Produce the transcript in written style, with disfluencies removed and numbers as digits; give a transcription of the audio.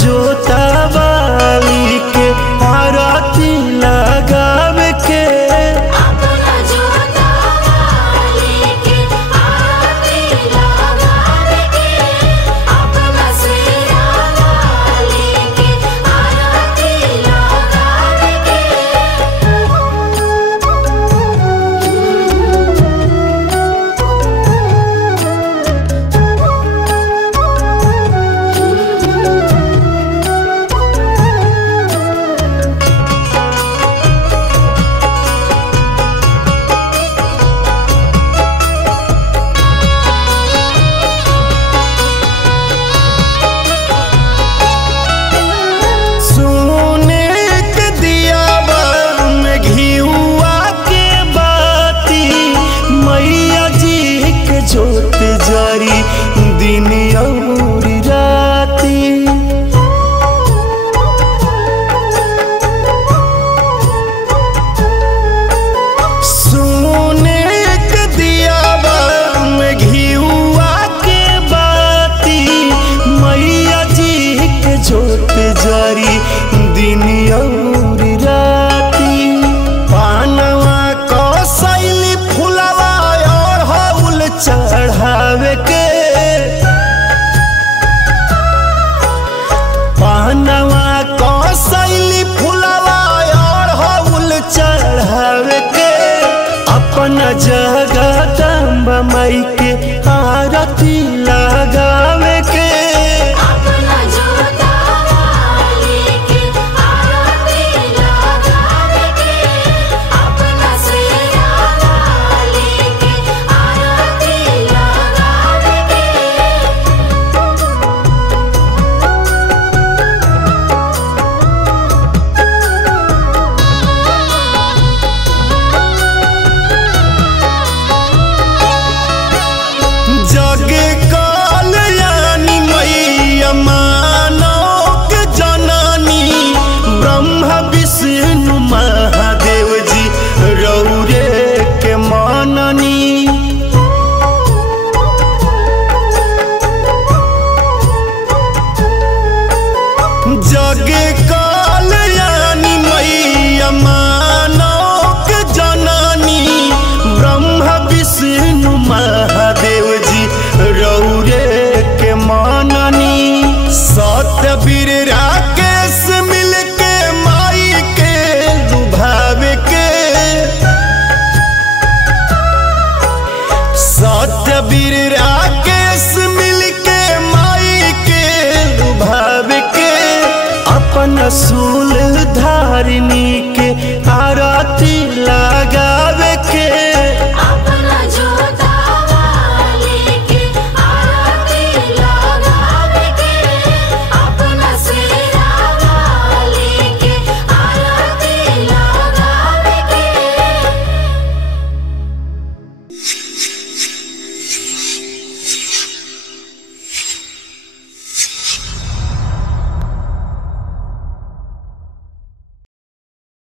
जोता वाली के आरती लगावे के अपना जोता वाली के आरती लगावे के अपना सेरा वाली के आरती लगावे के। जोत जारी दिन और राती सोने के दियावा में घिउआ के बाती मैया जी के जोत जारी दिन और राती पानवा को सैली फुलवा चढ़ावे के पानवा को सैली फुलवा और हौल चढ़ावे के अपना जगदम्बा माई के आरती लगावे के अपना जोता वाली के आरती लगावे के अपना सेरा वाली के आरती लगावे के। जग कल्याणी मैया मानव के जननी ब्रह्मा विष्णु महादेव जी रौरे के मननी जग कल्याणी मैया मानव के जननी ब्रह्मा विष्णु महादेव जी रौरे के मननी सत्यवीर राकेश मिल के माई के लुभावे के सत्यवीर राकेश मिल के माई के लुभावे के अपना